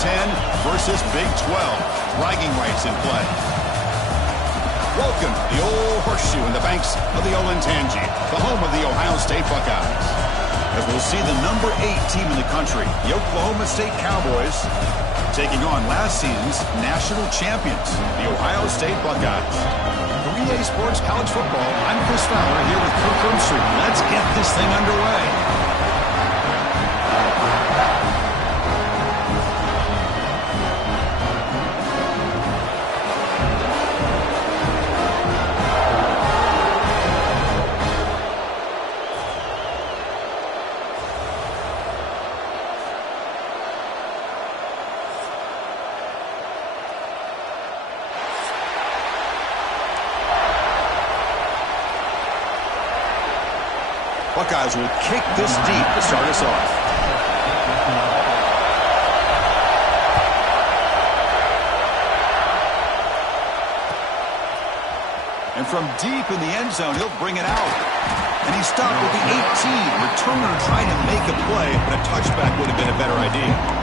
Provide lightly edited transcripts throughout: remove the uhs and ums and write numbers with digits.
Ten versus Big 12. Bragging rights in play. Welcome to the old horseshoe in the banks of the Olentangy, the home of the Ohio State Buckeyes. As we'll see the number 8 team in the country, the Oklahoma State Cowboys, taking on last season's national champions, the Ohio State Buckeyes. For Relay Sports College Football, I'm Chris Fowler here with Kirk Herbstreit. Let's get this thing underway. Buckeyes will kick this deep to start us off. And from deep in the end zone, he'll bring it out. And he stopped with the 18. Returner trying to make a play, but a touchback would have been a better idea.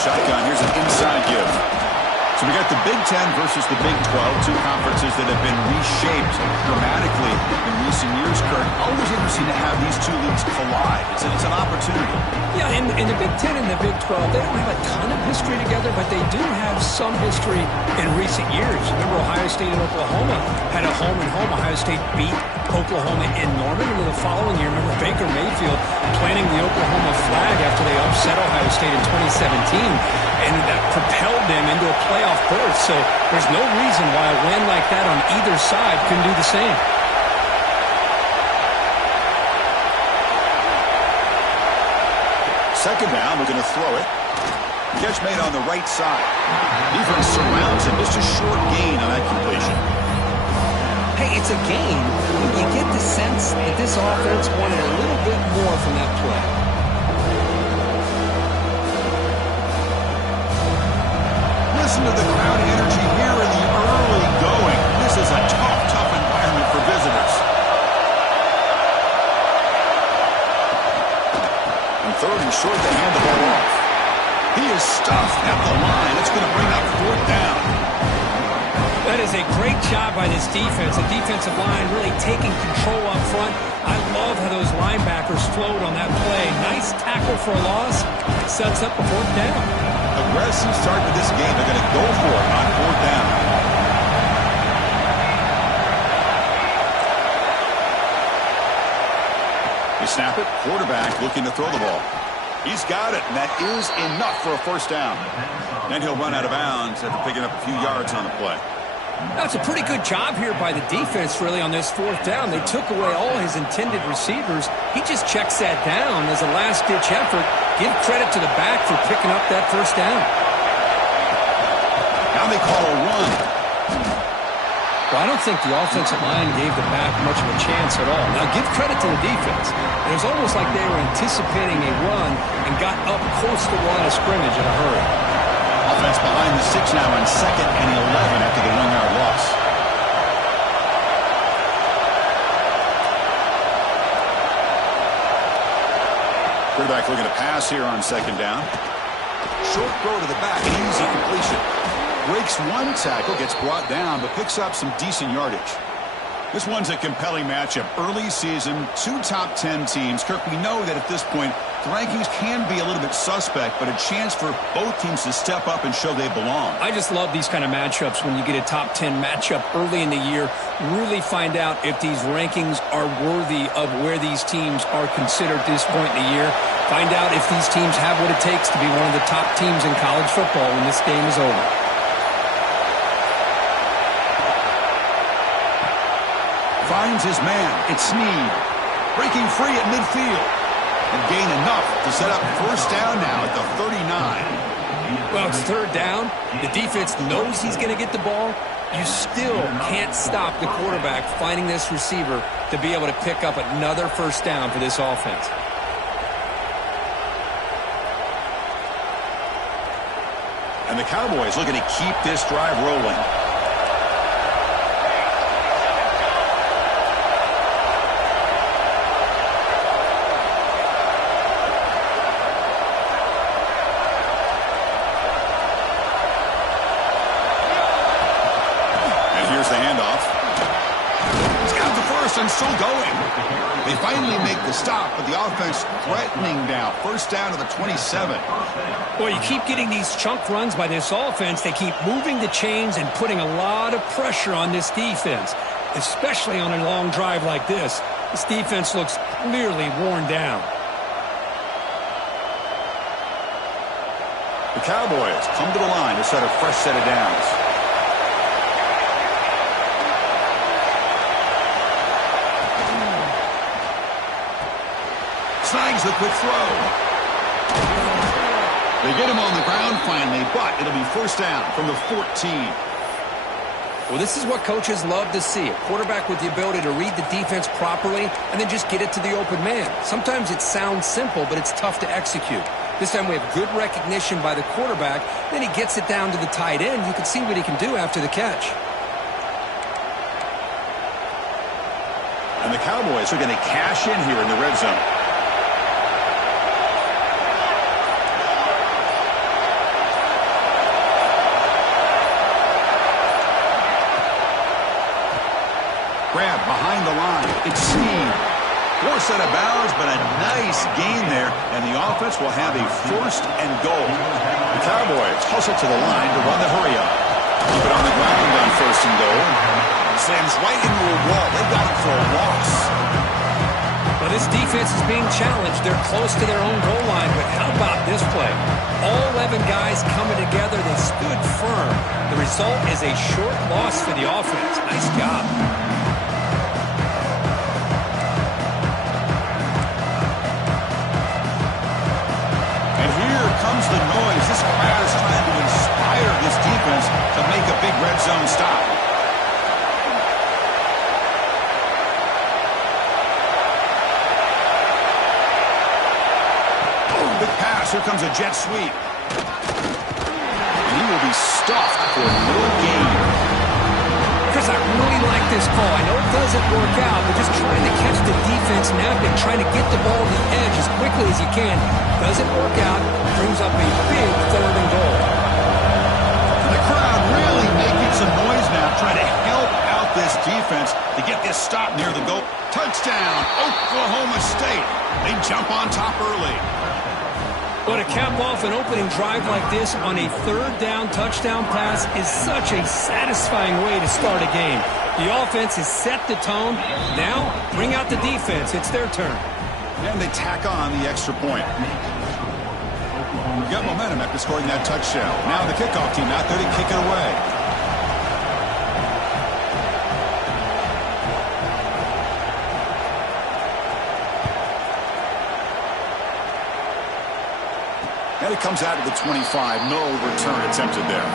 Shotgun, here's an inside give. So we got the Big 10 versus the Big 12, two conferences that have been reshaped dramatically in recent years, Kirk. Always interesting to have these two leagues collide. It's an opportunity. Yeah, and the Big 10 and the Big 12, they don't have a ton of history together, but they do have some history in recent years. Remember, Ohio State and Oklahoma had a home-and-home. Ohio State beat Oklahoma in Norman, and then the following year, remember Baker Mayfield planting the Oklahoma flag after they upset Ohio State in 2017, and that propelled them into a playoff berth. So there's no reason why a win like that on either side couldn't do the same. Second down, we're going to throw it. Catch made on the right side. Defense surrounds him. Just a short gain on that completion. Hey, it's a game. You get the sense that this offense wanted a little bit more from that play. Listen to the crowd energy here in the early going. This is a tough environment for visitors. And third and short, they hand the ball off. He is stuffed at the line. It's going to bring up fourth down. That is a great job by this defense. The defensive line really taking control up front. I love how those linebackers flowed on that play. Nice tackle for a loss. It sets up a fourth down. Aggressive start to this game. They're going to go for it on fourth down. They snap it. Quarterback looking to throw the ball. He's got it, and that is enough for a first down. Then he'll run out of bounds after picking up a few yards on the play. That's a pretty good job here by the defense, really, on this fourth down. They took away all his intended receivers. He just checks that down as a last-ditch effort. Give credit to the back for picking up that first down. Now they call a run. Well, I don't think the offensive line gave the back much of a chance at all. Now, give credit to the defense. It was almost like they were anticipating a run and got up close to the line of scrimmage in a hurry. Offense behind the 6 now on 2nd and 11 after the 1-yard loss. Quarterback looking to pass here on 2nd down. Short throw to the back, an easy completion. Breaks one tackle, gets brought down, but picks up some decent yardage. This one's a compelling matchup. Early season, 2 top 10 teams. Kirk, we know that at this point, the rankings can be a little bit suspect, but a chance for both teams to step up and show they belong. I just love these kind of matchups when you get a top 10 matchup early in the year. Really find out if these rankings are worthy of where these teams are considered at this point in the year. Find out if these teams have what it takes to be one of the top teams in college football when this game is over. Finds his man. It's Snead. Breaking free at midfield. And gain enough to set up first down now at the 39. Well, it's third down. The defense knows he's going to get the ball. You still can't stop the quarterback finding this receiver to be able to pick up another first down for this offense. And the Cowboys looking to keep this drive rolling. And here's the handoff. It's got the first and still going. They finally make the stop, but the offense threatening now. First down to the 27. Well, you keep getting these chunk runs by this offense. They keep moving the chains and putting a lot of pressure on this defense, especially on a long drive like this. This defense looks clearly worn down. The Cowboys come to the line to set a fresh set of downs. Snags the quick throw. They get him on the ground finally, but it'll be first down from the 14. Well, this is what coaches love to see. A quarterback with the ability to read the defense properly and then just get it to the open man. Sometimes it sounds simple, but it's tough to execute. This time we have good recognition by the quarterback. Then he gets it down to the tight end. You can see what he can do after the catch. And the Cowboys are going to cash in here in the red zone. Grab behind the line. It's Snead. Poor set of bounds, but a nice gain there, and the offense will have a first and goal. The Cowboys hustle to the line to run the hurry-up. Keep it on the ground on first and goal. Slams right into a wall. They got him for a loss. Well, this defense is being challenged. They're close to their own goal line, but how about this play? All 11 guys coming together. They stood firm. The result is a short loss for the offense. Nice job. Comes the noise. This crowd is trying to inspire this defense to make a big red zone stop. Big pass. Here comes a jet sweep. And he will be stuffed for no gain. Chris, I really like this call. I know it doesn't work out, but just trying to catch the defense napping, trying to get the ball to the edge as quickly as you can. Doesn't work out, brings up a big third and goal. The crowd really making some noise now, trying to help out this defense to get this stop near the goal. Touchdown, Oklahoma State. They jump on top early. But to cap off an opening drive like this on a third down touchdown pass is such a satisfying way to start a game. The offense has set the tone. Now, bring out the defense. It's their turn. And they tack on the extra point. Got momentum after scoring that touchdown. Now the kickoff team out there to kick it away. And it comes out of the 25. No return attempted there.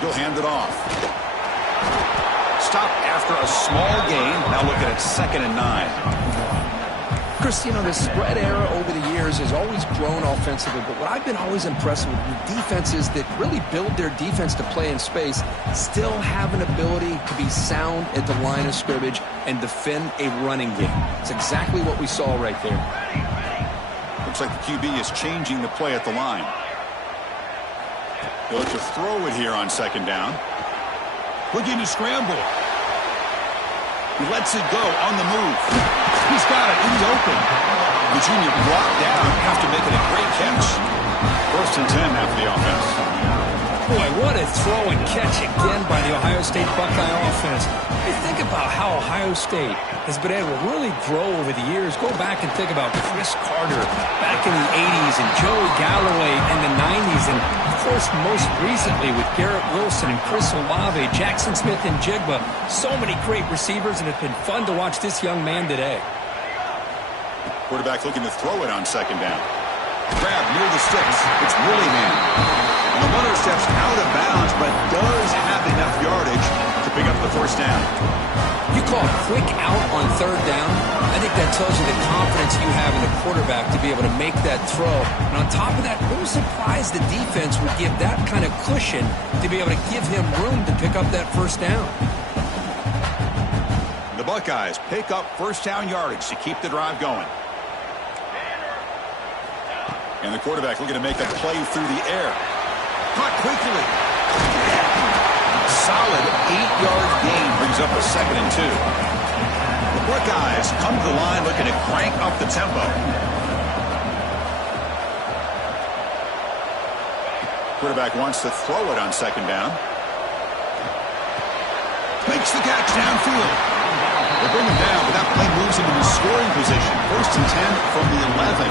He'll hand it off. Stop after a small gain. Now looking at 2nd and 9. Chris, you know, the spread era over the years has always grown offensively, but what I've been always impressed with defenses that really build their defense to play in space still have an ability to be sound at the line of scrimmage and defend a running game. It's exactly what we saw right there. Looks like the QB is changing the play at the line. He'll look to throw it here on 2nd down. Looking to scramble. He lets it go on the move. He's got it in the open. The junior brought down after making a great catch. 1st and 10 after the offense. Boy, what a throw and catch again by the Ohio State Buckeye offense. You think about how Ohio State has been able to really grow over the years. Go back and think about Chris Carter back in the 80s and Joey Galloway in the 90s. And, of course, most recently with Garrett Wilson and Chris Olave, Jackson Smith and Jigba. So many great receivers, and it's been fun to watch this young man today. Quarterback looking to throw it on 2nd down. Grab near the sticks. It's Willingham. And the runner steps out of bounds, but does have enough yardage to pick up the first down. You call a quick out on third down. I think that tells you the confidence you have in the quarterback to be able to make that throw. And on top of that, a little surprised the defense would give that kind of cushion to be able to give him room to pick up that first down. The Buckeyes pick up first down yardage to keep the drive going. And the quarterback looking to make a play through the air. Caught quickly. Solid 8-yard gain brings up a 2nd and 2. The Buckeyes come to the line looking to crank up the tempo. Quarterback wants to throw it on 2nd down. Makes the catch downfield. They bring him down, but that play moves him into scoring position. 1st and 10 from the 11.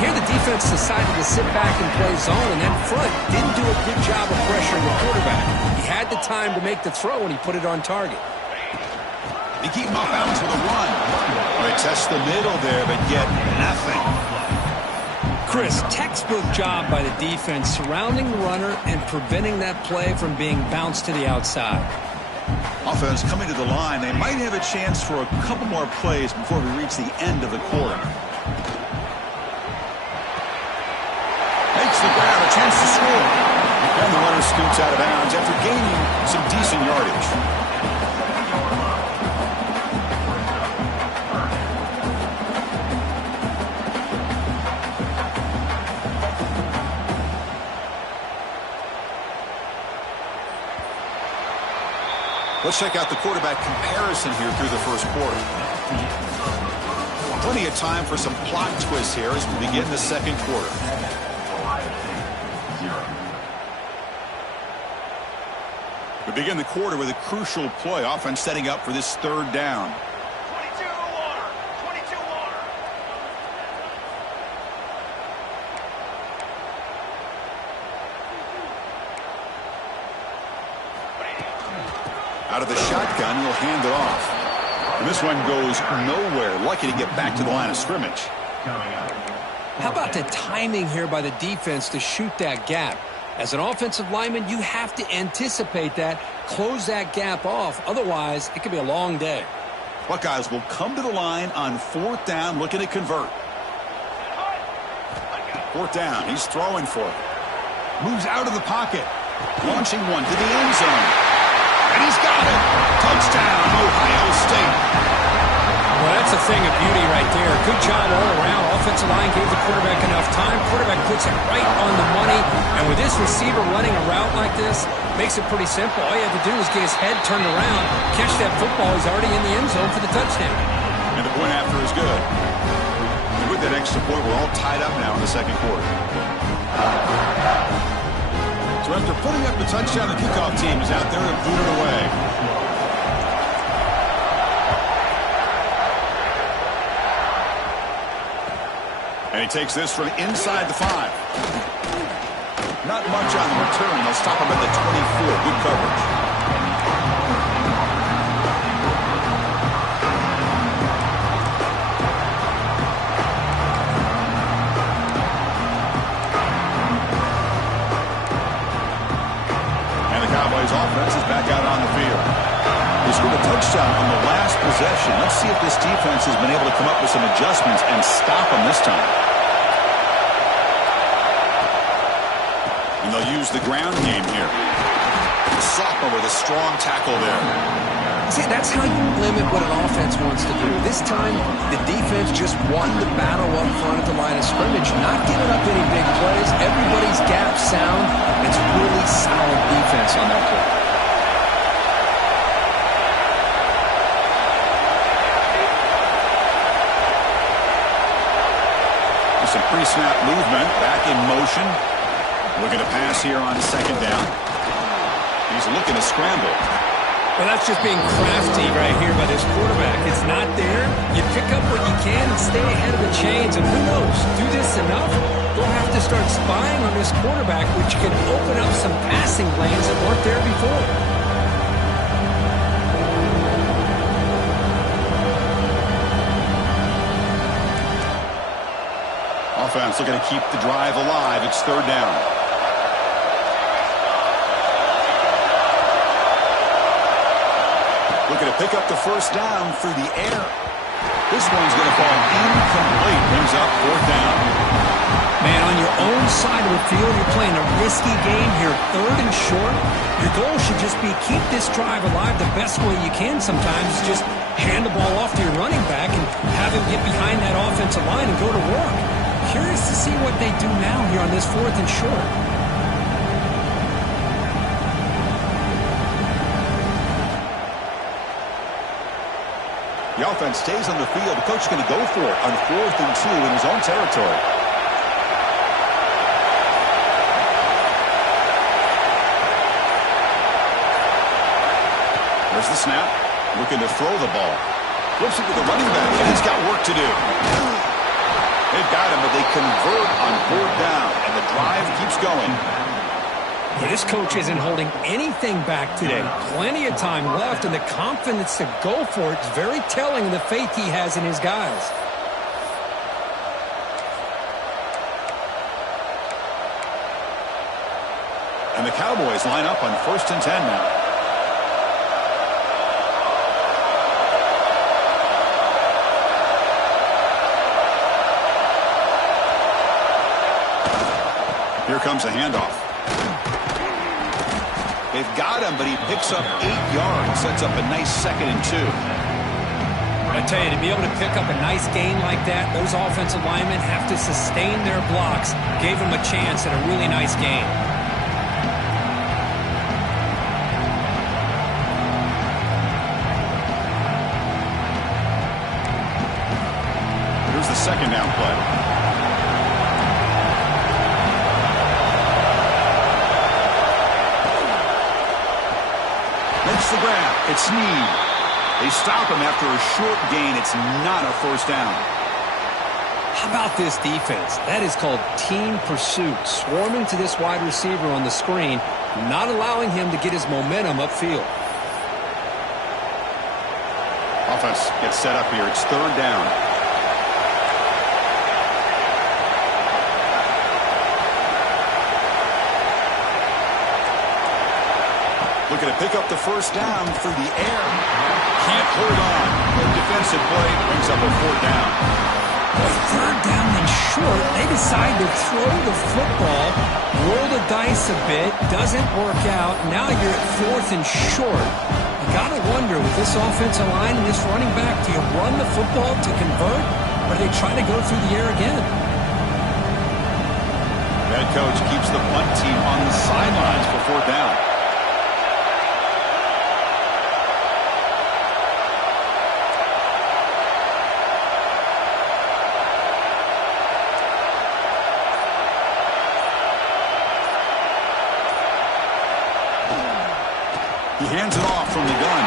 Here the defense decided to sit back and play zone, and that front didn't do a good job of pressuring the quarterback. He had the time to make the throw, and he put it on target. They keep him off bounds with a run. They test the middle there, but get nothing. Chris, textbook job by the defense surrounding the runner and preventing that play from being bounced to the outside. Offense coming to the line. They might have a chance for a couple more plays before we reach the end of the quarter. Makes the grab, a chance to score. And the runner scoots out of bounds after gaining some decent yardage. Let's check out the quarterback comparison here through the first quarter. Plenty of time for some plot twists here as we begin the second quarter. We begin the quarter with a crucial play. Offense setting up for this 3rd down. 22 water. 22 water. Out of the shotgun, he'll hand it off. And this one goes nowhere. Lucky to get back to the line of scrimmage. How about the timing here by the defense to shoot that gap? As an offensive lineman, you have to anticipate that, close that gap off. Otherwise, it could be a long day. Buckeyes will come to the line on 4th down, looking to convert. 4th down, he's throwing for it. Moves out of the pocket. Launching one to the end zone. And he's got it. Touchdown, Ohio State. Well, that's a thing of beauty right there. Good job all around. Offensive line gave the quarterback enough time. Quarterback puts it right on the money. And with this receiver running a route like this, makes it pretty simple. All you have to do is get his head turned around, catch that football. He's already in the end zone for the touchdown. And the point after is good. And with that extra point, we're all tied up now in the second quarter. So after putting up the touchdown, the kickoff team is out there to boot it away. And he takes this from inside the 5. Not much on the return. They'll stop him at the 24. Good coverage. And the Cowboys offense is back out on the field. They scored a touchdown on the last possession. Let's see if this defense has been able to come up with some adjustments and stop them this time. And they'll use the ground game here. The sophomore with a strong tackle there. See, that's how you limit what an offense wants to do. This time, the defense just won the battle up front at the line of scrimmage, not giving up any big plays. Everybody's gap sound. It's really solid defense on that play. With some pre-snap movement, back in motion. Looking to pass here on 2nd down. He's looking to scramble. Well, that's just being crafty right here by this quarterback. It's not there. You pick up what you can and stay ahead of the chains. And who knows, do this enough, they'll have to start spying on this quarterback, which can open up some passing lanes that weren't there before. Offense looking to keep the drive alive. It's third down. Looking to pick up the first down through the air. This one's going to fall incomplete. Brings up fourth down. Man, on your own side of the field, you're playing a risky game here, third and short. Your goal should just be keep this drive alive the best way you can sometimes. Just hand the ball off to your running back and have him get behind that offensive line and go to work. Curious to see what they do now here on this fourth and short. The offense stays on the field. The coach is going to go for it on 4th and 2 in his own territory. There's the snap. Looking to throw the ball. Flips it to the running back, and he's got work to do. They've got him, but they convert on 4th down, and the drive keeps going. Yeah, this coach isn't holding anything back today. Plenty of time left, and the confidence to go for it is very telling of the faith he has in his guys. And the Cowboys line up on 1st and 10 now. Here comes a handoff. They've got him, but he picks up 8 yards. Sets up a nice 2nd and 2. I tell you, to be able to pick up a nice gain like that, those offensive linemen have to sustain their blocks. Gave him a chance at a really nice gain. Here's the 2nd down play. The grab. It's Snead. They stop him after a short gain. It's not a first down. How about this defense? That is called team pursuit. Swarming to this wide receiver on the screen, not allowing him to get his momentum upfield. Offense gets set up here. It's third down. Looking to pick up the first down through the air. Can't hold on. Good defensive play brings up a 4th down. Well, third down and short. They decide to throw the football, roll the dice a bit, doesn't work out. Now you're at 4th and short. You got to wonder, with this offensive line and this running back, do you run the football to convert, or do they try to go through the air again? The head coach keeps the punt team on the sidelines for 4th down. He hands it off from the gun.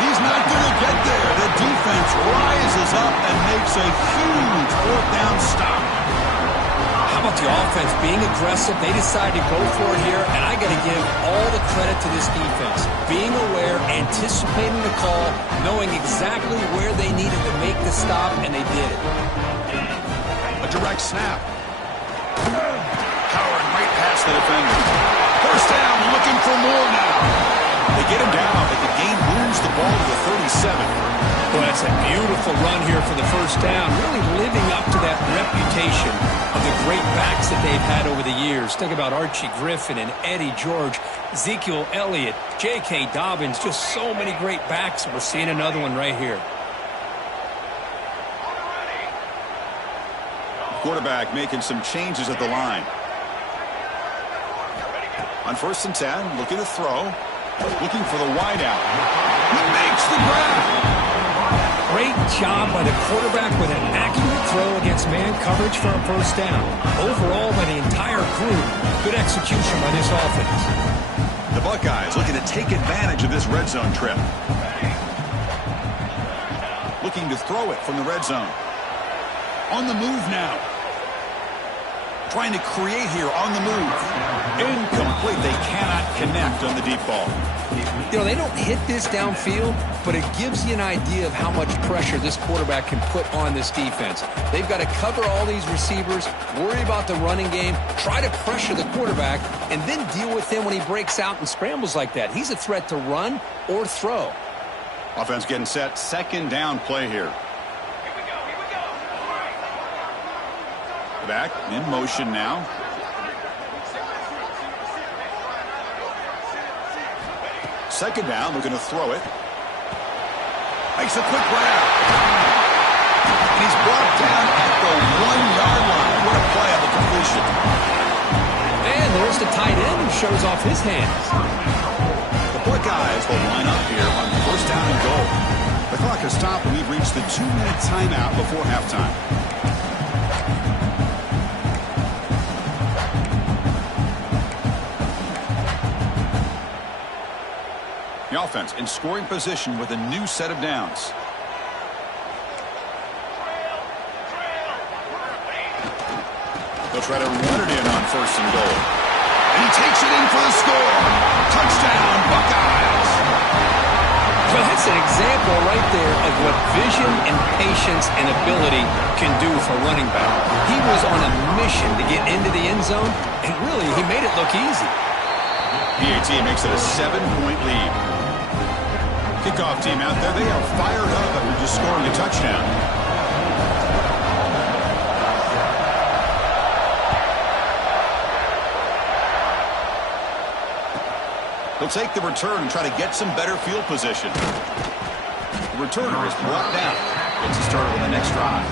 He's not going to get there. The defense rises up and makes a huge 4th down stop. How about the offense being aggressive? They decide to go for it here, and I got to give all the credit to this defense. Being aware, anticipating the call, knowing exactly where they needed to make the stop, and they did it. A direct snap. Powering right past the defender. First down, looking for more now. They get him down, but the game moves the ball to the 37. Well, that's a beautiful run here for the first down, really living up to that reputation of the great backs that they've had over the years. Think about Archie Griffin and Eddie George, Ezekiel Elliott, J.K. Dobbins, just so many great backs. We're seeing another one right here. Quarterback making some changes at the line. On 1st and 10, looking to throw. Looking for the wide out. He makes the grab. Great job by the quarterback with an accurate throw against man coverage for a first down. Overall, by the entire group, good execution by this offense. The Buckeyes looking to take advantage of this red zone trip. Looking to throw it from the red zone. On the move now. Trying to create here on the move. Incomplete. They cannot connect on the deep ball. You know, they don't hit this downfield, but it gives you an idea of how much pressure this quarterback can put on this defense. They've got to cover all these receivers, worry about the running game, try to pressure the quarterback, and then deal with him when he breaks out and scrambles like that. He's a threat to run or throw. Offense getting set. Second down play here. Back in motion now. Second down, looking to throw it. Makes a quick grab. And he's brought down at the 1-yard line. What a play on the completion. And there's the tight end who shows off his hands. The Buckeyes will line up here on first down and goal. The clock has stopped and we've reached the 2-minute timeout before halftime. The offense in scoring position with a new set of downs. They'll try to run it in on first and goal. And he takes it in for the score. Touchdown, Buckeyes. Well, that's an example right there of what vision and patience and ability can do for running back. He was on a mission to get into the end zone, and really, he made it look easy. PAT makes it a 7-point lead. Kickoff team out there, they are fired up after just scoring a touchdown. He'll take the return and try to get some better field position. The returner is brought down. Gets a start on the next drive.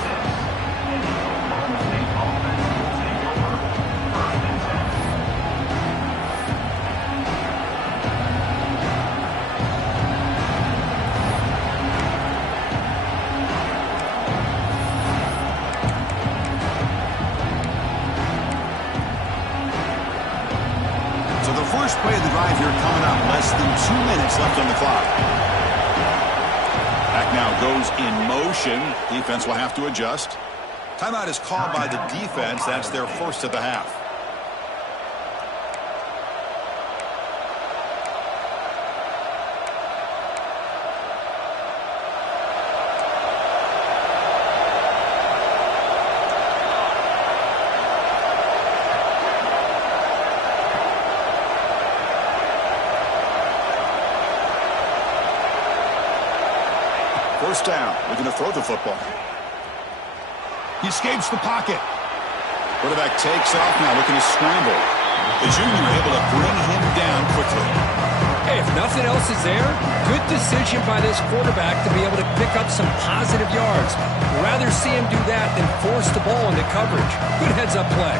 First play of the drive here coming up. Less than 2 minutes left on the clock. Back now goes in motion. Defense will have to adjust. Timeout is called by the defense. That's their first of the half. First down, looking to throw the football. He escapes the pocket. Quarterback takes off now, looking to scramble. The junior able to bring him down quickly. Hey, if nothing else is there, good decision by this quarterback to be able to pick up some positive yards. Rather see him do that than force the ball into coverage. Good heads-up play.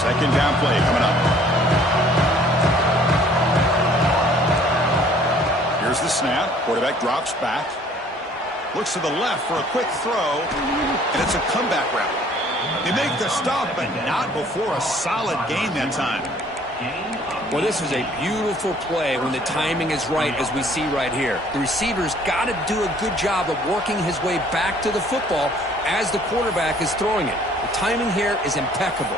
Second down play coming up. Here's the snap. Quarterback drops back. Looks to the left for a quick throw. And it's a comeback route. They make the stop, but not before a solid gain that time. Well, this is a beautiful play when the timing is right, as we see right here. The receiver's got to do a good job of working his way back to the football as the quarterback is throwing it. The timing here is impeccable.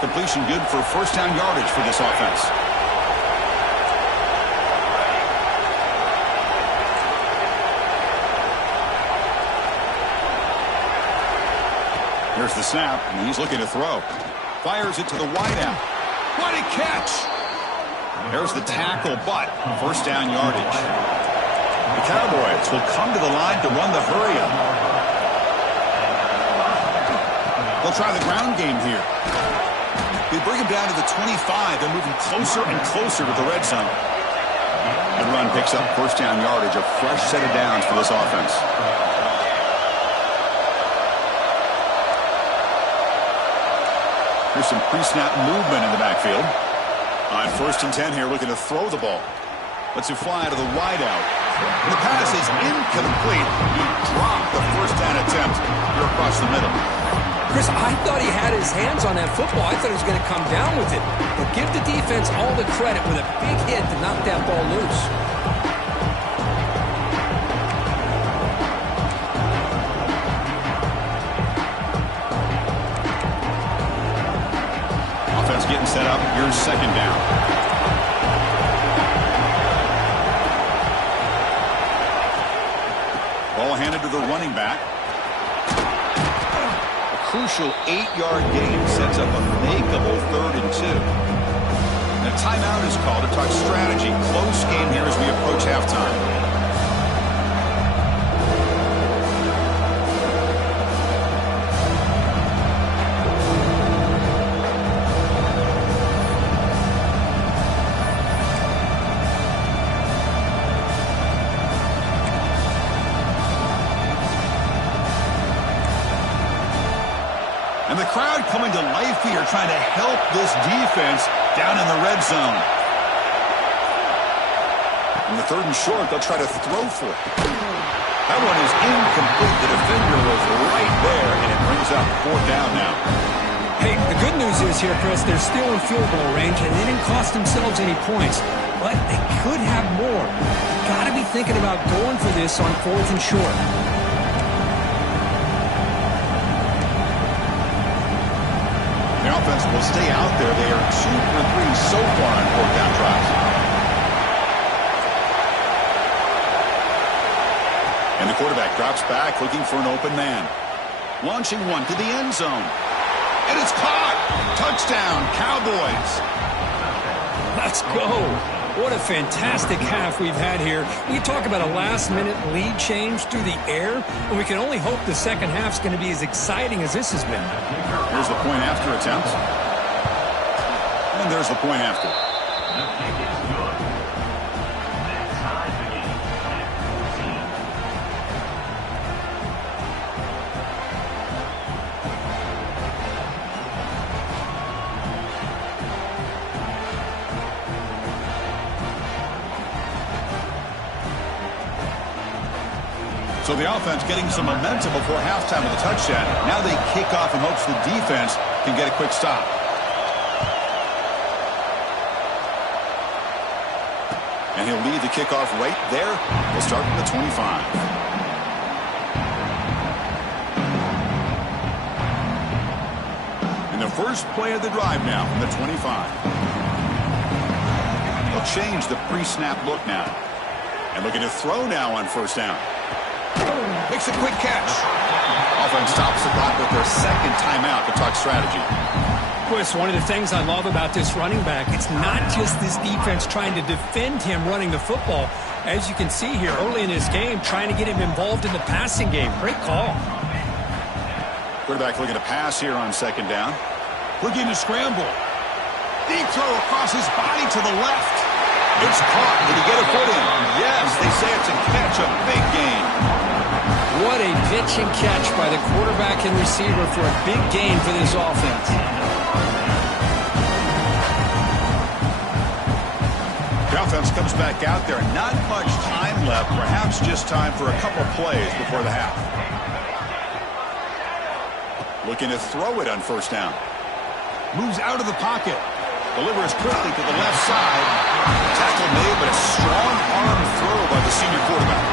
Completion good for first down yardage for this offense. Here's the snap, and he's looking to throw. Fires it to the wideout. What a catch! There's the tackle, but first down yardage. The Cowboys will come to the line to run the hurry-up. They'll try the ground game here. They bring him down to the 25. They're moving closer and closer to the red zone. The run picks up first down yardage, a fresh set of downs for this offense. Here's some pre-snap movement in the backfield. On first and 10 here, looking to throw the ball. Lets it fly to the wideout. The pass is incomplete. He dropped the first down attempt here across the middle. Chris, I thought he had his hands on that football. I thought he was going to come down with it. But give the defense all the credit with a big hit to knock that ball loose. Offense getting set up. Here's second down. Ball handed to the running back. Crucial 8-yard gain sets up a makeable 3rd and 2. And a timeout is called to talk strategy. Close game here as we approach halftime. And the crowd coming to life here, trying to help this defense down in the red zone. In the 3rd and short, they'll try to throw for it. That one is incomplete. The defender was right there, and it brings up 4th down now. Hey, the good news is here, Chris, they're still in field goal range, and they didn't cost themselves any points. But they could have more. Got to be thinking about going for this on 4th and short. The offense will stay out there. They are 2 for 3 so far on 4th down drives. And the quarterback drops back, looking for an open man. Launching one to the end zone. And it's caught. Touchdown, Cowboys. Let's go. What a fantastic half we've had here. We talk about a last-minute lead change through the air, and we can only hope the second half's going to be as exciting as this has been. Here's the point after attempt. And there's the point after. So the offense getting some momentum before halftime with a touchdown. Now they kick off in hopes the defense can get a quick stop. And he'll lead the kickoff right there. We'll start from the 25. And the first play of the drive now from the 25. They'll change the pre-snap look now. And looking to throw now on 1st down. Makes a quick catch. Offense stops the clock with their 2nd timeout to talk strategy. Chris, one of the things I love about this running back, it's not just this defense trying to defend him running the football. As you can see here early in this game, trying to get him involved in the passing game. Great call. Quarterback looking to pass here on 2nd down. Looking to scramble. Deep throw across his body to the left. It's caught. Did he get a foot in? Yes, they say it's a catch, a big gain. What a pitch and catch by the quarterback and receiver for a big gain for this offense. The offense comes back out there. Not much time left. Perhaps just time for a couple plays before the half. Looking to throw it on 1st down. Moves out of the pocket. Delivers quickly to the left side. Tackle made, but a strong arm throw by the senior quarterback.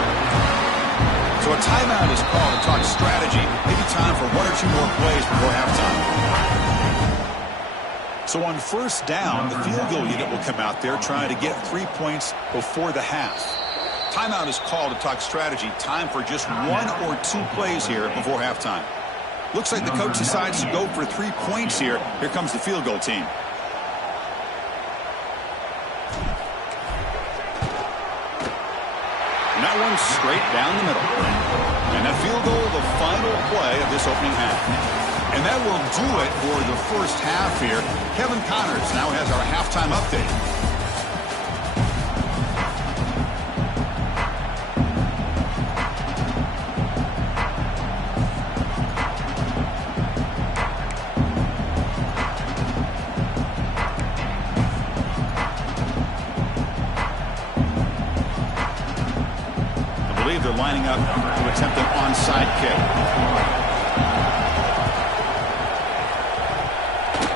So a timeout is called to talk strategy. Maybe time for 1 or 2 more plays before halftime. So on 1st down, the field goal unit will come out there trying to get 3 points before the half. Timeout is called to talk strategy. Time for just 1 or 2 plays here before halftime. Looks like the coach decides to go for 3 points here. Here comes the field goal team. And that one's straight down the middle. And that field goal, the final play of this opening half. And that will do it for the first half here. Kevin Connors now has our halftime update. lining up to attempt an onside kick.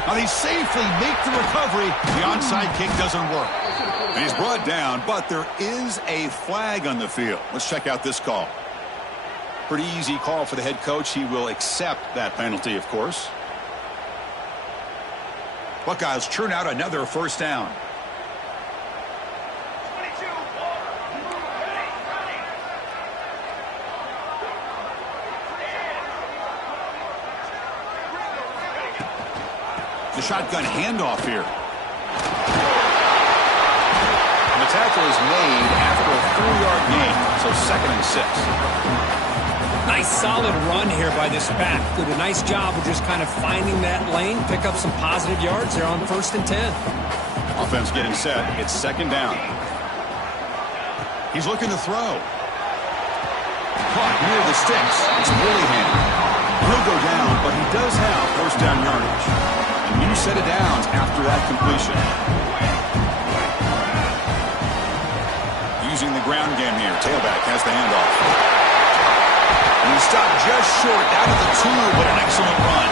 Now they safely make the recovery. The onside kick doesn't work. And he's brought down, but there is a flag on the field. Let's check out this call. Pretty easy call for the head coach. He will accept that penalty, of course. Buckeyes churn out another first down. 22, ready. The shotgun handoff here. And the tackle is made after a 4-yard gain, so 2nd and 6. Nice solid run here by this back. Did a nice job of just kind of finding that lane, pick up some positive yards there on 1st and 10. Offense getting set. It's 2nd down. He's looking to throw. Caught near the sticks. It's Willingham. He'll go down, but he does have first down yardage. A new set of downs after that completion. Using the ground game here. Tailback has the handoff. And he stopped just short out of the 2, but an excellent run.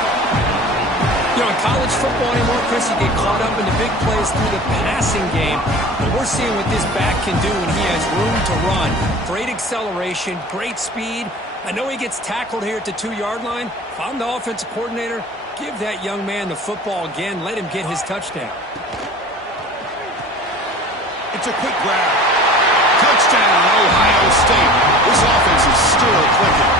You know, in college football anymore, Chris, you get caught up in the big plays through the passing game. But we're seeing what this back can do when he has room to run. Great acceleration, great speed. I know he gets tackled here at the 2-yard line. If I'm the offensive coordinator, give that young man the football again. Let him get his touchdown. It's a quick grab. Touchdown, Ohio State. This offense is still clicking.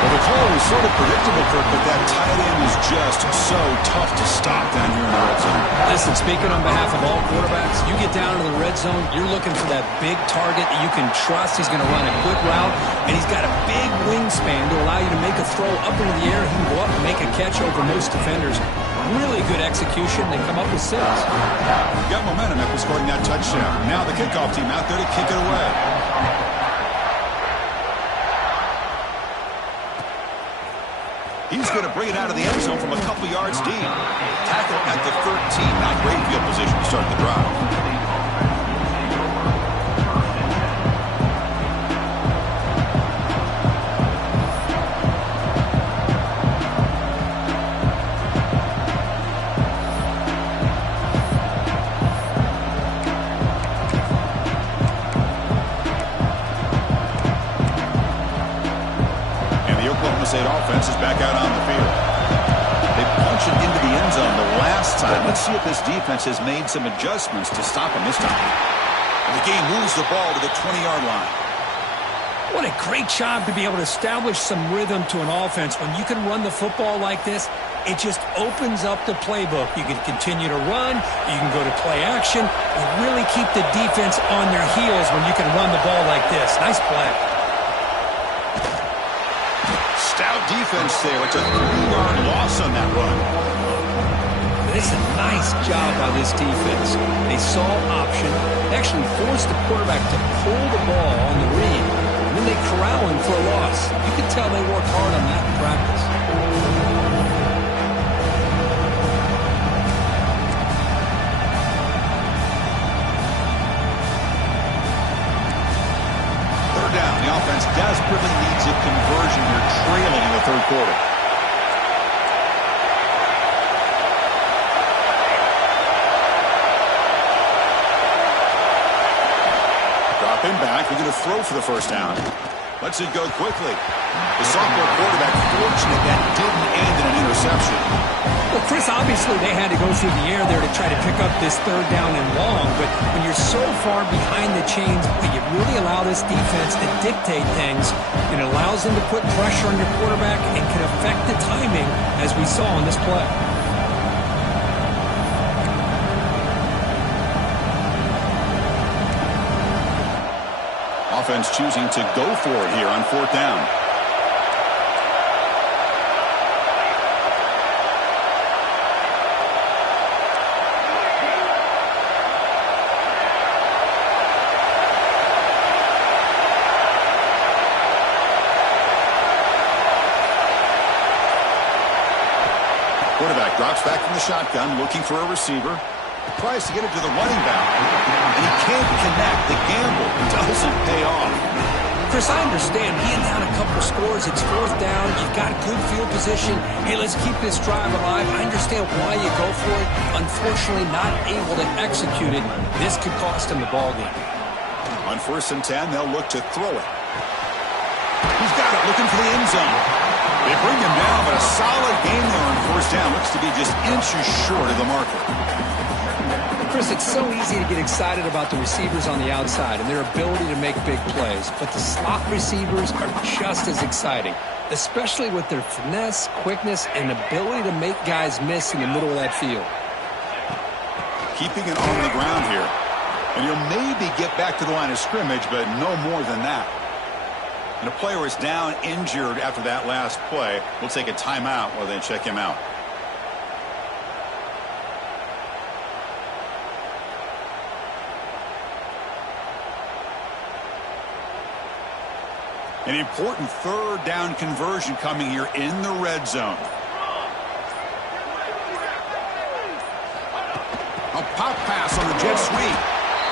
Well, the call was sort of predictable, Kirk, but that tight end is just so tough to stop down here in the red zone. Listen, speaking on behalf of all quarterbacks, you get down to the red zone, you're looking for that big target that you can trust. He's going to run a good route, and he's got a big wingspan to allow you to make a throw up into the air. He can go up and make a catch over most defenders. Really good execution. They come up with 6. Got momentum after scoring that touchdown. Now the kickoff team out there to kick it away. He's going to bring it out of the end zone from a couple yards deep. Tackle at the 13. Not great field position to start the drive. State offense is back out on the field. They punched it into the end zone the last time. Let's see if this defense has made some adjustments to stop them this time. And the game moves the ball to the 20-yard line. What a great job to be able to establish some rhythm to an offense. When you can run the football like this, it just opens up the playbook. You can continue to run. You can go to play action. You really keep the defense on their heels when you can run the ball like this. Nice play. Stout defense there. It's a 3-yard loss on that run. This is a nice job by this defense. They saw option. They actually forced the quarterback to pull the ball on the read. And then they corral him for a loss. You can tell they worked hard on that in practice. The offense desperately needs a conversion. They're trailing in the 3rd quarter. Dropping back. They're going to throw for the first down. Lets it go quickly. The sophomore quarterback fortunate that didn't end in an interception. Well, Chris, obviously they had to go through the air there to try to pick up this 3rd down and long, but when you're so far behind the chains, you really allow this defense to dictate things. It allows them to put pressure on your quarterback and can affect the timing, as we saw on this play. Offense choosing to go for it here on 4th down. Quarterback drops back from the shotgun, looking for a receiver. Tries to get it to the running back, and he can't connect. The gamble doesn't pay off. Chris, I understand being down a couple scores, it's fourth down, you've got good field position. Hey, let's keep this drive alive. I understand why you go for it. Unfortunately, not able to execute it. This could cost him the ball game. On 1st and 10, they'll look to throw it. He's got it, looking for the end zone. They bring him down, but a solid game there on 1st down. Looks to be just inches short of the marker. Chris, it's so easy to get excited about the receivers on the outside and their ability to make big plays, but the slot receivers are just as exciting, especially with their finesse, quickness, and ability to make guys miss in the middle of that field. Keeping it on the ground here. And he'll maybe get back to the line of scrimmage, but no more than that. And a player is down injured after that last play. We'll take a timeout while they check him out. An important 3rd down conversion coming here in the red zone. A pop pass on the jet sweep.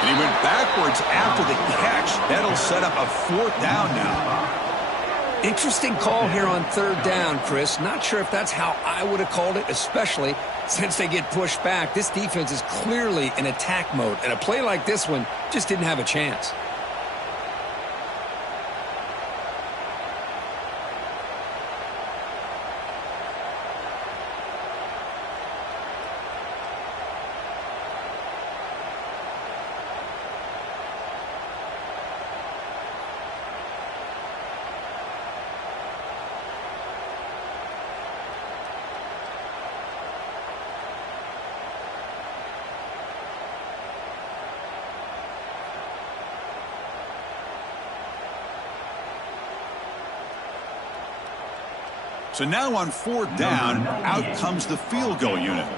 And he went backwards after the catch. That'll set up a 4th down now. Interesting call here on 3rd down, Chris. Not sure if that's how I would have called it, especially since they get pushed back. This defense is clearly in attack mode, and a play like this one just didn't have a chance. So now on 4th down, out comes the field goal unit.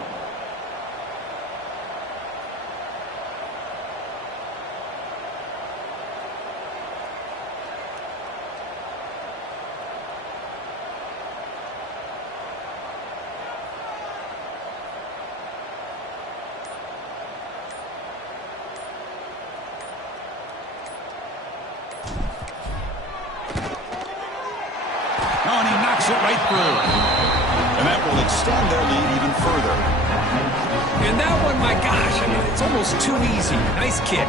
And he knocks it right through. And that will extend their lead even further. And that one, my gosh, I mean, it's almost too easy. Nice kick.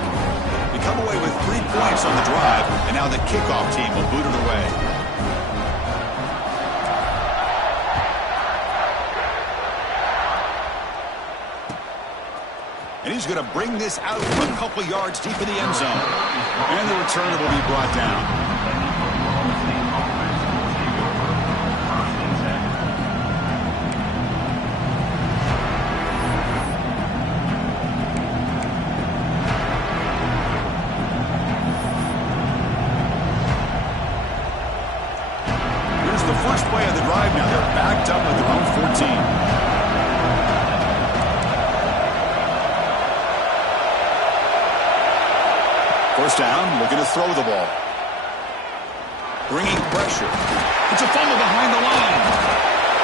They come away with 3 points on the drive, and now the kickoff team will boot it away. And he's going to bring this out from a couple yards deep in the end zone. And the returner will be brought down. First play of the drive now. They're backed up at their own 14. First down, looking to throw the ball. Bringing pressure. It's a fumble behind the line.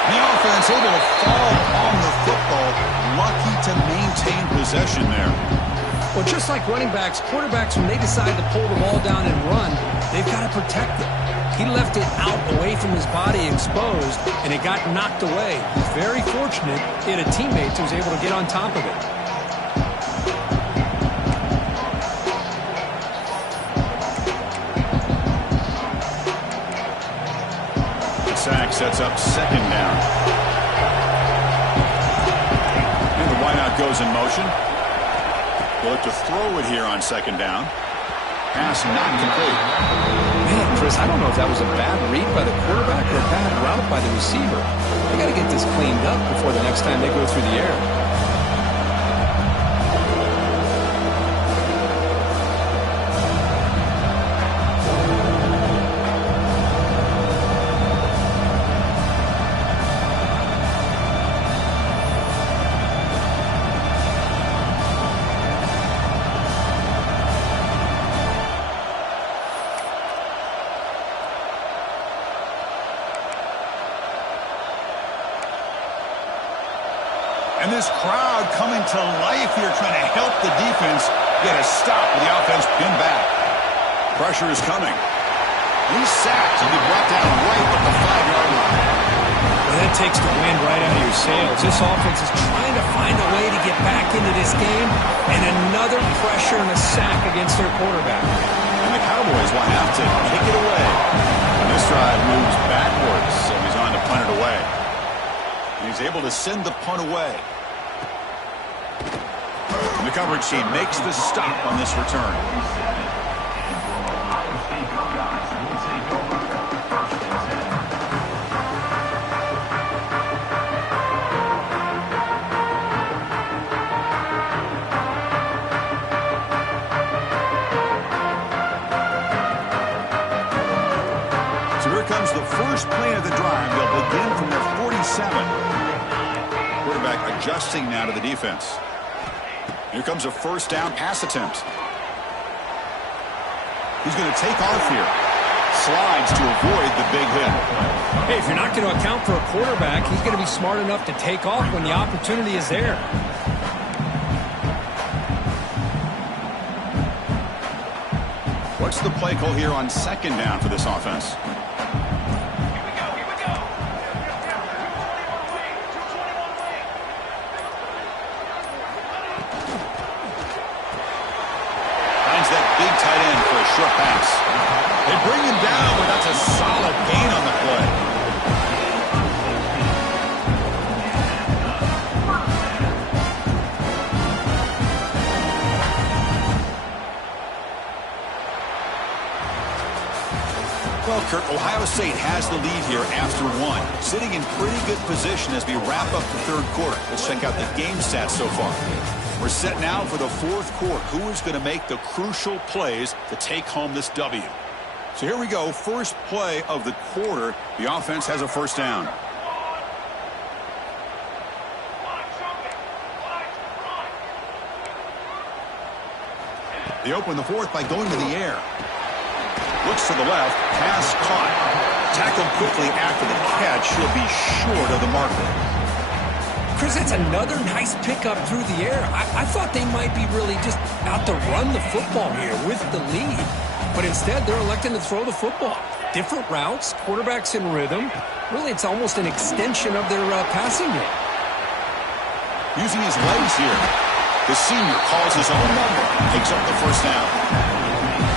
The offense able to fall on the football. Lucky to maintain possession there. Well, just like running backs, quarterbacks, when they decide to pull the ball down and run, they've got to protect it. He left it out away from his body exposed, and it got knocked away. He's very fortunate he had a teammate who was able to get on top of it. The sack sets up 2nd down. And the wideout goes in motion. They'll look to throw it here on 2nd down. Pass not complete. Man, Chris, I don't know if that was a bad read by the quarterback or a bad route by the receiver. They got to get this cleaned up before the next time they go through the air. And this crowd coming to life here, trying to help the defense get a stop with the offense pinned back. Pressure is coming. He's sacked. He'll be brought down right at the 5-yard line. Well, that takes the wind right out of your sails. This offense is trying to find a way to get back into this game, and another pressure and a sack against their quarterback. And the Cowboys will have to kick it away. And this drive moves backwards, so he's on to punt it away. And he's able to send the punt away. And the coverage team makes the stop on this return. Comes the first play of the drive. They'll begin from their 47. Quarterback adjusting now to the defense. Here comes a first down pass attempt. He's going to take off here. Slides to avoid the big hit. Hey, if you're not going to account for a quarterback, he's going to be smart enough to take off when the opportunity is there. What's the play call here on second down for this offense? Short pass. They bring him down, but that's a solid gain on the play. Well, Kurt, Ohio State has the lead here after one. Sitting in pretty good position as we wrap up the third quarter. Let's check out the game stats so far. We're set now for the fourth quarter. Who is going to make the crucial plays to take home this W? So here we go. First play of the quarter. The offense has a first down. They open the fourth by going to the air. Looks to the left. Pass caught. Tackled quickly after the catch. He'll be short of the marker. Chris, that's another nice pickup through the air. I thought they might be really just out to run the football here with the lead. But instead, they're electing to throw the football. Different routes, quarterbacks in rhythm. Really, it's almost an extension of their passing game. Using his legs here. The senior calls his own number. Takes up the first down.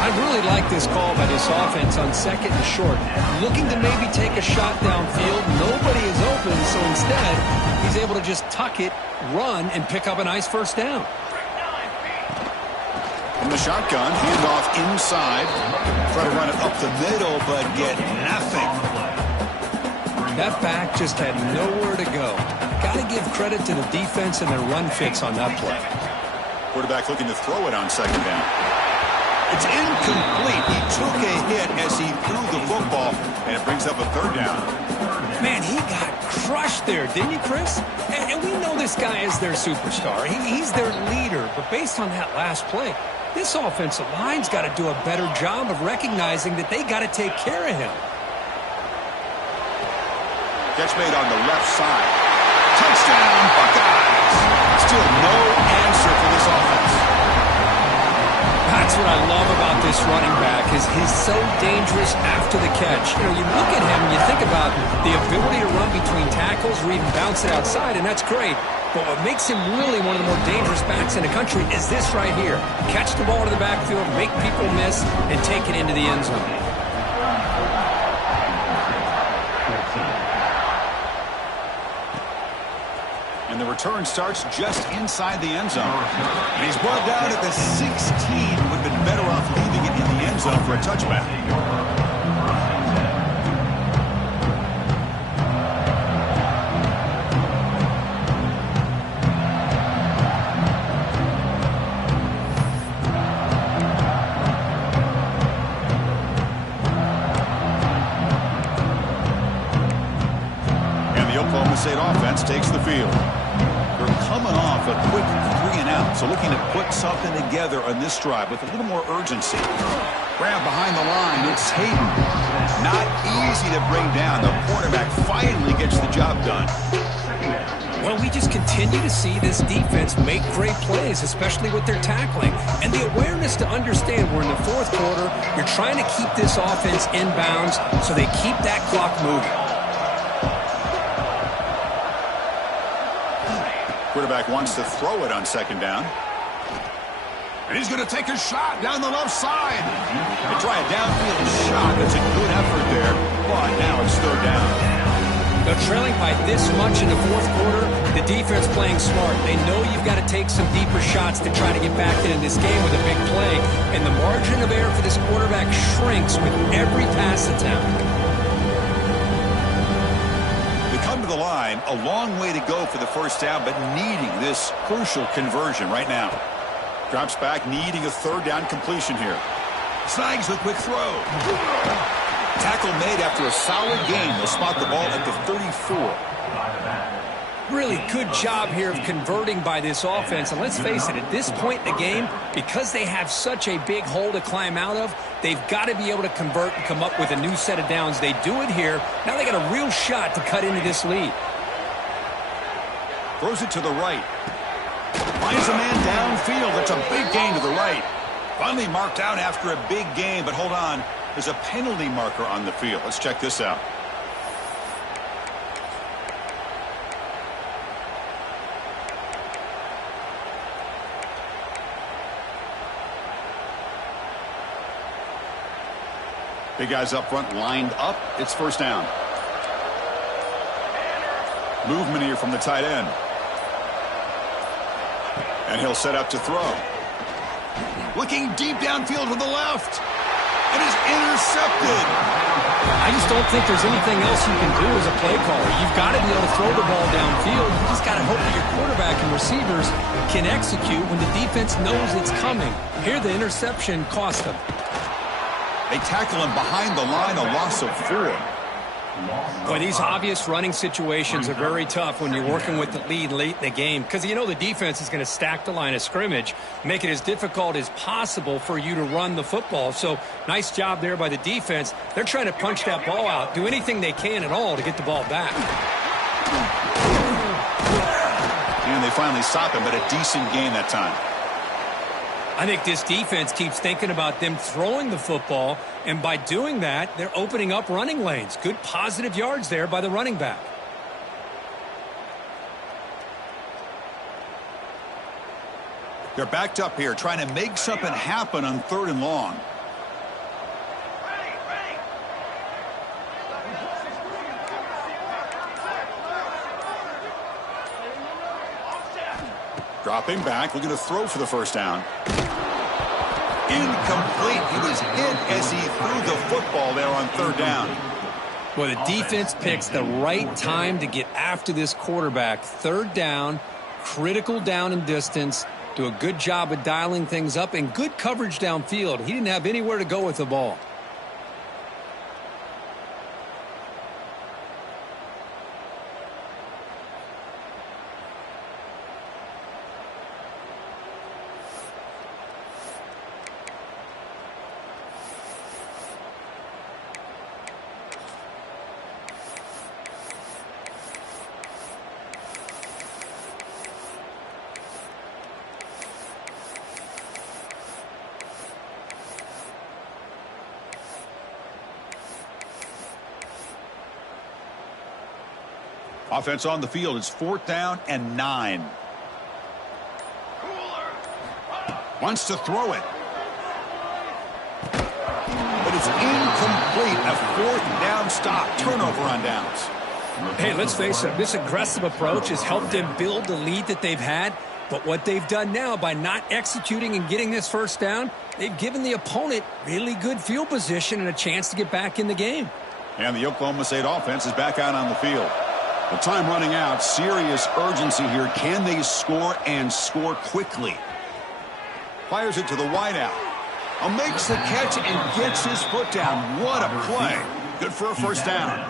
I really like this call by this offense on second and short. Looking to maybe take a shot downfield. Nobody is open, so instead, he's able to just tuck it, run, and pick up a nice first down. From the shotgun, handoff inside. Try to run it up the middle, but get nothing. That back just had nowhere to go. Got to give credit to the defense and their run fits on that play. Quarterback looking to throw it on second down. It's incomplete. He took a hit as he threw the football, and it brings up a third down. Man, he got crushed there, didn't you, Chris? And we know this guy is their superstar. He's their leader. But based on that last play, this offensive line's got to do a better job of recognizing that they got to take care of him. Catch made on the left side. Touchdown, Buckeyes! Still no answer for this offense. That's what I love about this running back is he's so dangerous after the catch. You know, you look at him and you think about the ability to run between tackles or even bounce it outside, and that's great. But what makes him really one of the more dangerous backs in the country is this right here. Catch the ball to the backfield, make people miss, and take it into the end zone. And the return starts just inside the end zone. And he's brought down at the 16. Would have been better off leaving it in the end zone for a touchback. And the Oklahoma State offense takes the field. They're coming off a quick 3-and-out, so looking to put something together on this drive with a little more urgency. Grab behind the line, it's Hayden. Not easy to bring down. The quarterback finally gets the job done. Well, we just continue to see this defense make great plays, especially with their tackling. And the awareness to understand we're in the fourth quarter, you're trying to keep this offense in bounds so they keep that clock moving. Quarterback wants to throw it on second down. And he's going to take a shot down the left side. They try a downfield shot. That's a good effort there. But now it's third down. They're trailing by this much in the fourth quarter. The defense playing smart. They know you've got to take some deeper shots to try to get back into this game with a big play. And the margin of error for this quarterback shrinks with every pass attempt. They come to the line, a long way to go for the first down, but needing this crucial conversion right now. Drops back, needing a third down completion here. Snags the quick throw. Tackle made after a solid game. They'll spot the ball at the 34. Really good job here of converting by this offense. And let's face it, at this point in the game, because they have such a big hole to climb out of, they've got to be able to convert and come up with a new set of downs. They do it here. Now they got a real shot to cut into this lead. Throws it to the right. Finds a man downfield. That's a big gain to the right. Finally marked out after a big gain, but hold on. There's a penalty marker on the field. Let's check this out. Big guys up front lined up. It's first down. Movement here from the tight end. And he'll set up to throw. Looking deep downfield to the left. It is intercepted. I just don't think there's anything else you can do as a play caller. You've got to be able to throw the ball downfield. You just got to hope that your quarterback and receivers can execute when the defense knows it's coming. Here, the interception cost them. They tackle him behind the line, a loss of 4. Boy, these obvious running situations are very tough when you're working with the lead late in the game because you know the defense is going to stack the line of scrimmage, make it as difficult as possible for you to run the football. So nice job there by the defense. They're trying to punch that ball out, do anything they can at all to get the ball back. And they finally stop him, but a decent gain that time. I think this defense keeps thinking about them throwing the football, and by doing that, they're opening up running lanes. Good positive yards there by the running back. They're backed up here, trying to make something happen on 3rd and long. Dropping back, looking to throw for the first down. Incomplete. He was hit as he threw the football there on 3rd down. Well, the defense picks the right time to get after this quarterback. 3rd down, critical down and distance. Do a good job of dialing things up and good coverage downfield. He didn't have anywhere to go with the ball. Offense on the field. It's 4th down and 9. Wants to throw it. But it's incomplete. A 4th down stop. Turnover on downs. Hey, let's face it. This aggressive approach has helped them build the lead that they've had. But what they've done now by not executing and getting this first down, they've given the opponent really good field position and a chance to get back in the game. And the Oklahoma State offense is back out on the field. The time running out. Serious urgency here. Can they score and score quickly? Fires it to the wideout. Makes the catch and gets his foot down. What a play. Good for a first down.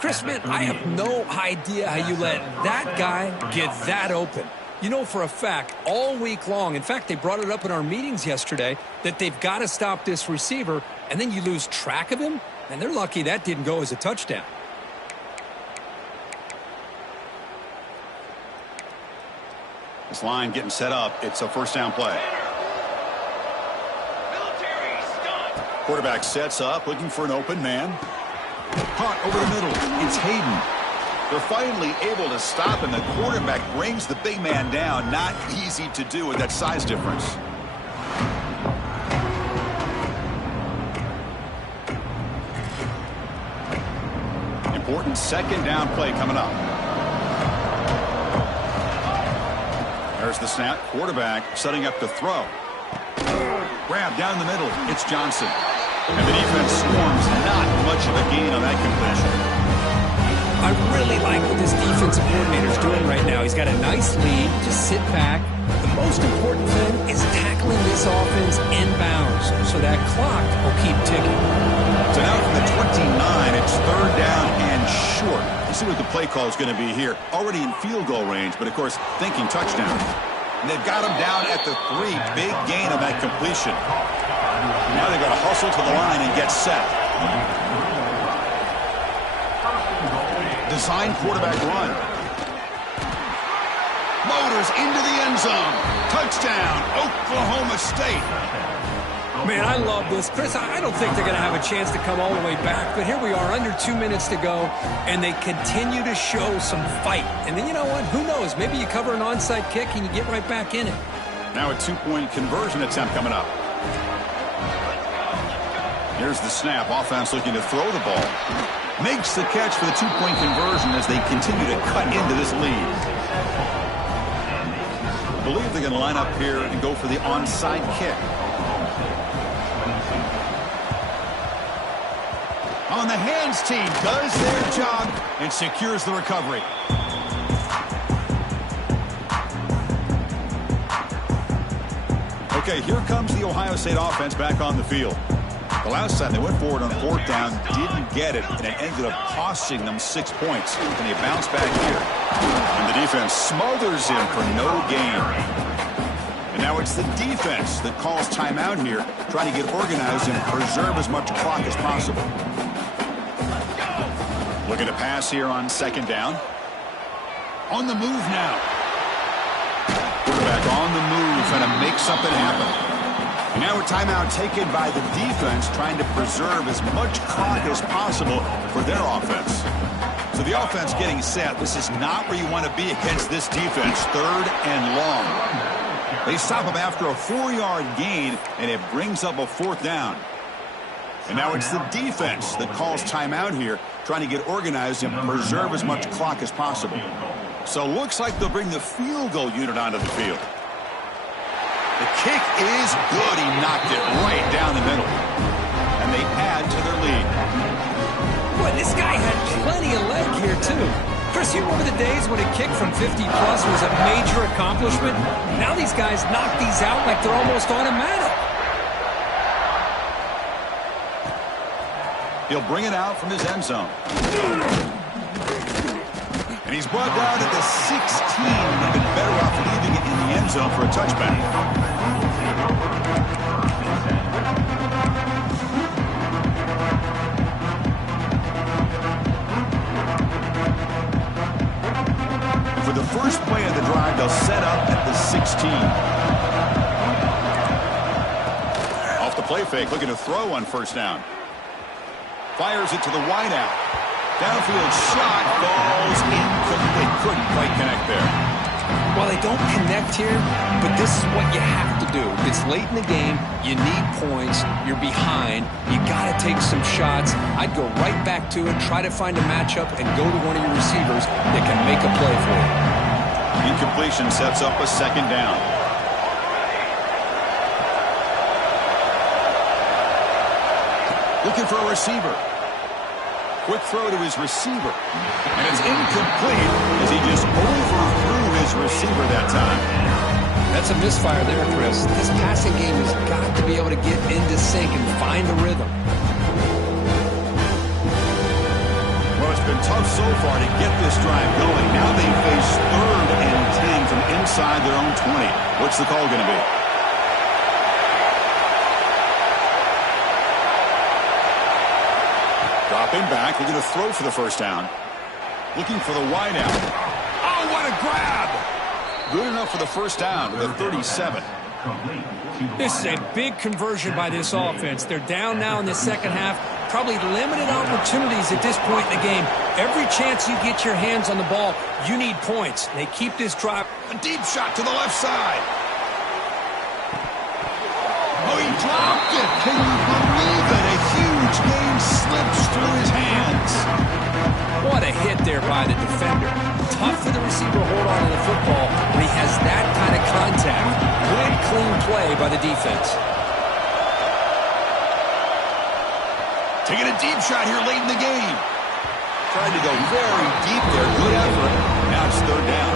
Chris, man, I have no idea how you let that guy get that open. You know for a fact, all week long, in fact, they brought it up in our meetings yesterday, that they've got to stop this receiver, and then you lose track of him, and they're lucky that didn't go as a touchdown. This line getting set up. It's a first down play. Military stunt. Quarterback sets up, looking for an open man. Caught over the middle. It's Hayden. They're finally able to stop him. The quarterback brings the big man down. Not easy to do with that size difference. Important second down play coming up. There's the snap. Quarterback setting up to throw. Grab down the middle. It's Johnson. And the defense swarms. Not much of a gain on that completion. I really like what this defensive coordinator is doing right now. He's got a nice lead. Just sit back. The most important thing is tackling this offense inbounds so that clock will keep ticking. So now from the 29, it's third down and short. Let's see what the play call is going to be here. Already in field goal range, but of course thinking touchdown. And they've got him down at the 3. Big gain on that completion. Now they've got to hustle to the line and get set. Design quarterback run. Motors into the end zone. Touchdown, Oklahoma State. Man, I love this. Chris, I don't think they're going to have a chance to come all the way back, but here we are, under 2 minutes to go, and they continue to show some fight. And then you know what? Who knows? Maybe you cover an onside kick and you get right back in it. Now a 2-point conversion attempt coming up. Here's the snap. Offense looking to throw the ball. Makes the catch for the 2-point conversion as they continue to cut into this lead. I believe they're going to line up here and go for the onside kick. On the hands team does their job and secures the recovery. Okay, here comes the Ohio State offense back on the field. The last time they went forward on fourth down, didn't get it, and it ended up costing them 6 points. And they bounce back here. And the defense smothers him for no gain. And now it's the defense that calls timeout here, trying to get organized and preserve as much clock as possible. Looking to pass here on second down. On the move now. Quarterback on the move, trying to make something happen. And now a timeout taken by the defense, trying to preserve as much clock as possible for their offense. So the offense getting set. This is not where you want to be against this defense. Third and long. They stop him after a 4-yard gain, and it brings up a fourth down. And now it's the defense that calls timeout here, trying to get organized and preserve as much clock as possible. So looks like they'll bring the field goal unit onto the field. The kick is good. He knocked it right down the middle. And they add to their lead. Boy, this guy had plenty of leg here, too. Chris, you remember the days when a kick from 50-plus was a major accomplishment? Now these guys knock these out like they're almost automatic. He'll bring it out from his end zone. And he's brought down at the 16. Would have been better off leaving it in the end zone for a touchback. For the first play of the drive, they'll set up at the 16. Off the play fake, looking to throw on first down. Fires it to the wideout. Downfield shot falls incomplete. Couldn't quite connect there. Well, they don't connect here, but this is what you have to do. It's late in the game. You need points. You're behind. You got to take some shots. I'd go right back to it, try to find a matchup, and go to one of your receivers that can make a play for you. Incompletion sets up a second down. Looking for a receiver. Quick throw to his receiver. And it's incomplete as he just overthrew his receiver that time. That's a misfire there, Chris. This passing game has got to be able to get into sync and find a rhythm. Well, it's been tough so far to get this drive going. Now they face 3rd and 10 from inside their own 20. What's the call going to be? Dropping back, looking to throw for the first down. Looking for the wideout. Oh, what a grab! Good enough for the first down to the 37. This is a big conversion by this offense. They're down now in the second half. Probably limited opportunities at this point in the game. Every chance you get your hands on the ball, you need points. They keep this drive. A deep shot to the left side. Oh, he dropped it. Can you believe it? A huge game slips through his hands. What a hit there by the defender. Tough for the receiver to hold on to the football when he has that kind of contact. Good, clean play by the defense. Taking a deep shot here late in the game. Tried to go very deep there. Good effort. Now it's third down.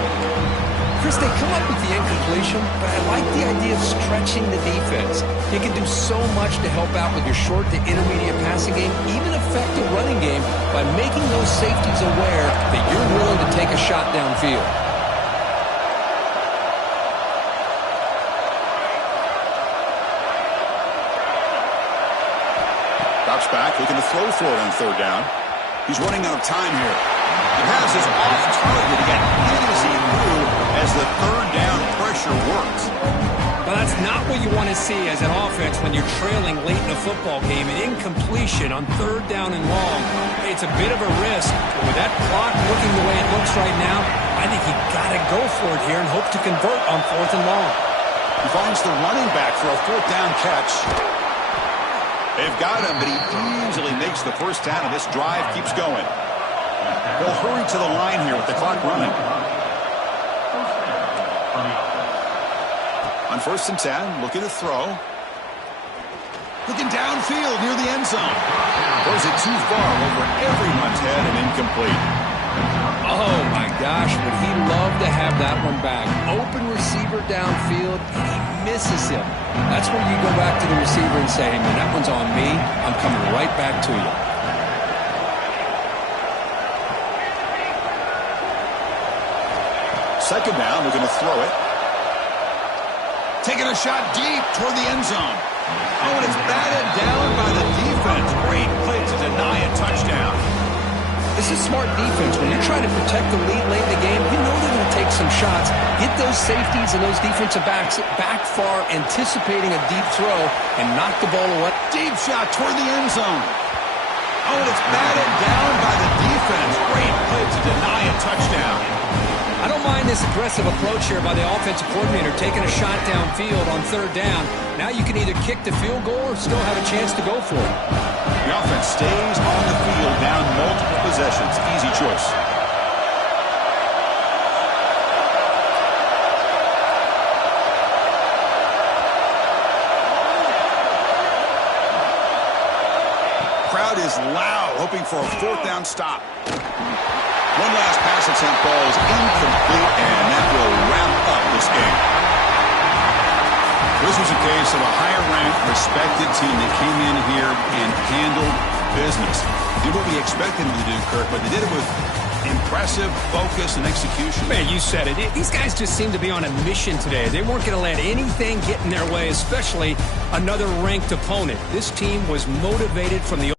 Chris, they come up with the incompletion, but I like the idea of stretching the defense. You can do so much to help out with your short to intermediate passing game, even affect the running game by making those safeties aware that you're willing to take a shot downfield. Drops back, looking to throw for it on third down. He's running out of time here. The pass is off target. He got idiocy through as the third down pressure works. Well, that's not what you want to see as an offense when you're trailing late in a football game. An incompletion on third down and long. It's a bit of a risk. But with that clock looking the way it looks right now, I think you got to go for it here and hope to convert on fourth and long. He finds the running back for a fourth down catch. They've got him, but he easily makes the first down, and this drive keeps going. They'll hurry to the line here with the clock running. On first and 10, looking to throw. Looking downfield near the end zone. Throws it too far over everyone's head and incomplete. Oh, my gosh, would he love to have that one back. Open receiver downfield, and he misses him. That's when you go back to the receiver and say, hey, man, that one's on me. I'm coming right back to you. Second down, looking to throw it. Taking a shot deep toward the end zone. Oh, and it's batted down by the defense. Great play to deny a touchdown. This is smart defense. When you're trying to protect the lead late in the game, you know they're going to take some shots. Get those safeties and those defensive backs back far, anticipating a deep throw, and knock the ball away. Deep shot toward the end zone. Oh, and it's batted down by the defense. Great play to deny a touchdown. I don't mind this aggressive approach here by the offensive coordinator, taking a shot downfield on third down. Now you can either kick the field goal or still have a chance to go for it. The offense stays on the field, down multiple possessions. Easy choice. Crowd is loud, hoping for a fourth down stop. One last pass attempt, ball is incomplete, and that will wrap up this game. This was a case of a higher-ranked, respected team that came in here and handled business. Did what we expected them to do, Kirk, but they did it with impressive focus and execution. Man, you said it. These guys just seem to be on a mission today. They weren't going to let anything get in their way, especially another ranked opponent. This team was motivated from the